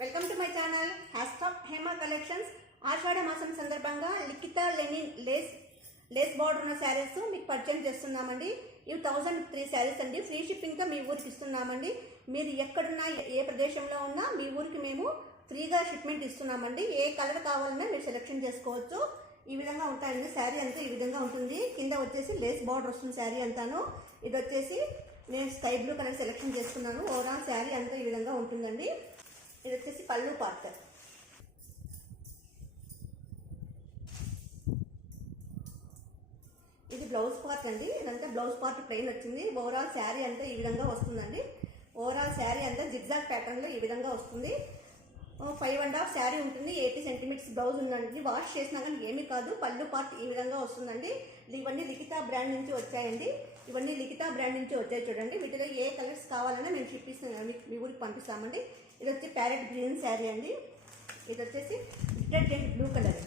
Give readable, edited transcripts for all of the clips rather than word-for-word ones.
Welcome to my channel hashtag Hema collections. ఆషాఢ మాసం సందర్భంగా లిఖిత లెనిన్ లేస్ బార్డర్ ఉన్న శారీస్ మీకు పరిచయం చేస్తున్నామండి. ఇవి 1003 శారీస్ అండి. ఫ్రీ షిప్పింగ్తో మీ ఊరికి ఇస్తున్నామండి. మీరు ఎక్కడున్నా ఏ ప్రదేశంలో ఉన్నా మీ ఊరికి మేము ఫ్రీగా షిప్మెంట్ ఇస్తున్నామండి. ఏ కలర్ కావాలన్నా మీరు సెలెక్షన్ చేసుకోవచ్చు. ఈ విధంగా ఉంటాయండి. శారీ అంతా ఈ విధంగా ఉంటుంది. కింద వచ్చేసి లేస్ బార్డర్ వస్తుంది శారీ అంతాను. ఇది వచ్చేసి నేను స్కై బ్లూ కలర్ సెలెక్షన్ చేసుకున్నాను. ఓవరాల్ శారీ అంతా ఈ విధంగా ఉంటుందండి. ఇది వచ్చేసి పళ్ళు పార్ట్. ఇది బ్లౌజ్ పార్ట్ అండి. ఇదంతా బ్లౌజ్ పార్ట్ ప్లెయిన్ వచ్చింది. ఓవరాల్ శారీ అంతా ఈ విధంగా వస్తుందండి. ఓవరాల్ శారీ అంతా జిగ్జాగ్ ప్యాటర్న్లో ఈ విధంగా వస్తుంది. 5.5 శారీ ఉంటుంది. 80 సెంటీమీటర్స్ బ్లౌజ్ ఉందండి. వాష్ చేసినా కానీ ఏమీ కాదు. పళ్ళు పార్ట్ ఈ విధంగా వస్తుందండి. ఇవన్నీ లిఖిత బ్రాండ్ నుంచి వచ్చాయండి. ఇవన్నీ లిఖిత బ్రాండ్ నుంచి వచ్చాయి చూడండి. వీటిలో ఏ కలర్స్ కావాలన్నా మేము షిప్పిస్తున్నాం, మీ ఊరికి పంపిస్తామండి. ఇది వచ్చి ప్యారెట్ గ్రీన్ శారీ అండి. ఇది వచ్చేసి డిటర్జెంట్ బ్లూ కలర్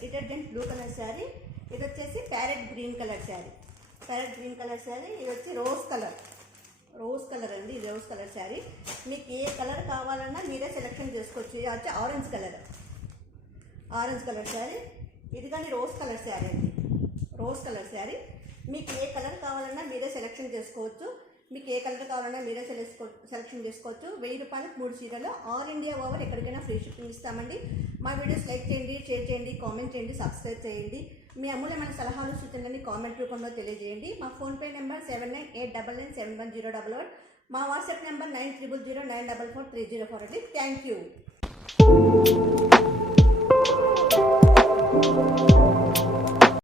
శారీ. ఇది వచ్చేసి ప్యారెట్ గ్రీన్ కలర్ శారీ. ఇది వచ్చి రోజ్ కలర్ అండి. ఇది రోజ్ కలర్ శారీ. మీకు ఏ కలర్ కావాలన్నా మీరే సెలెక్షన్ చేసుకోవచ్చు. ఇది వచ్చి ఆరెంజ్ కలర్ శారీ. ఇది కానీ రోజ్ కలర్ శారీ. మీకు ఏ కలర్ కావాలన్నా మీరే సెలెక్షన్ చేసుకోవచ్చు. 1000 రూపాయలకు 3 చీరలు. ఆల్ ఇండియా ఓవర్ ఎక్కడికైనా ఫ్రీ షిప్పింగ్ ఇస్తామండి. మా వీడియోస్ లైక్ చేయండి, షేర్ చేయండి, కామెంట్ చేయండి, సబ్స్క్రైబ్ చేయండి. మీ అమూల్యమైన సలహాలు సూచనలని కామెంట్ రూపంలో తెలియజేయండి. మా ఫోన్పే నెంబర్ 7989971011. మా వాట్సాప్ నెంబర్ 90094430 అండి. Thank you.